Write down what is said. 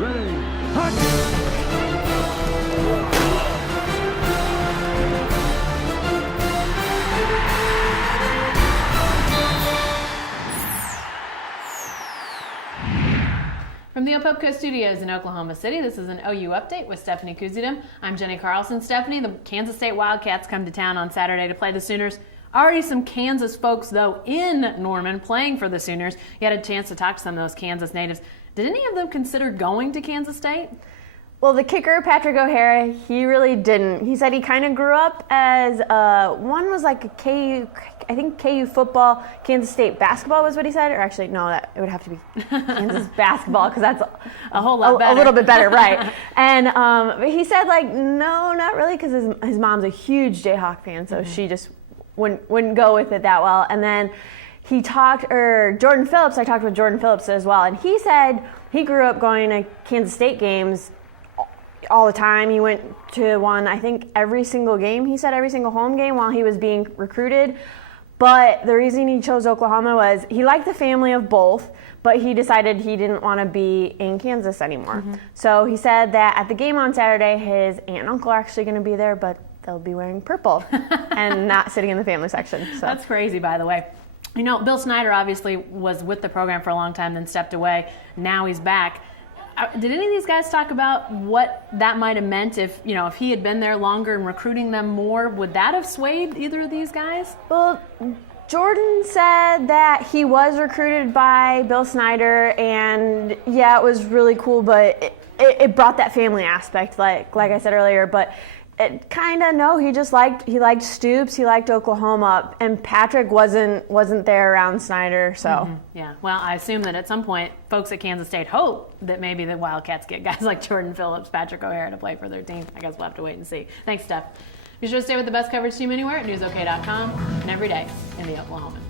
Ready, hot! From the Opelka Studios in Oklahoma City, this is an OU Update with Stephanie Kuzidem. I'm Jenny Carlson. Stephanie, the Kansas State Wildcats come to town on Saturday to play the Sooners. Already some Kansas folks, though, in Norman playing for the Sooners. You had a chance to talk to some of those Kansas natives. Did any of them consider going to Kansas State? Well, the kicker, Patrick O'Hara, he really didn't. He said he kind of grew up as, one was like a KU football, Kansas State basketball was what he said. Or actually, no, it would have to be Kansas basketball because that's a whole lot better. A little bit better, right. And but he said, like, no, not really, because his mom's a huge Jayhawk fan, so she just wouldn't go with it that well. And then I talked with Jordan Phillips as well, and he said he grew up going to Kansas State games all the time. He went to one, I think, every single game. He said every single home game while he was being recruited. But the reason he chose Oklahoma was he liked the family of both, but he decided he didn't want to be in Kansas anymore. So he said that at the game on Saturday, his aunt and uncle are actually going to be there, but they'll be wearing purple and not sitting in the family section. So. That's crazy, by the way. You know, Bill Snyder obviously was with the program for a long time, then stepped away. Now he's back. Did any of these guys talk about what that might have meant if he had been there longer and recruiting them more? Would that have swayed either of these guys? Well, Jordan said that he was recruited by Bill Snyder, and yeah, it was really cool, but it brought that family aspect, like I said earlier. But it kind of he liked Stoops, he liked Oklahoma, and Patrick wasn't there around Snyder, so. Yeah, well, I assume that at some point folks at Kansas State hope that maybe the Wildcats get guys like Jordan Phillips, Patrick O'Hara to play for their team. I guess we'll have to wait and see. Thanks, Steph. Be sure to stay with the best coverage team anywhere at newsok.com and every day in the Oklahoman.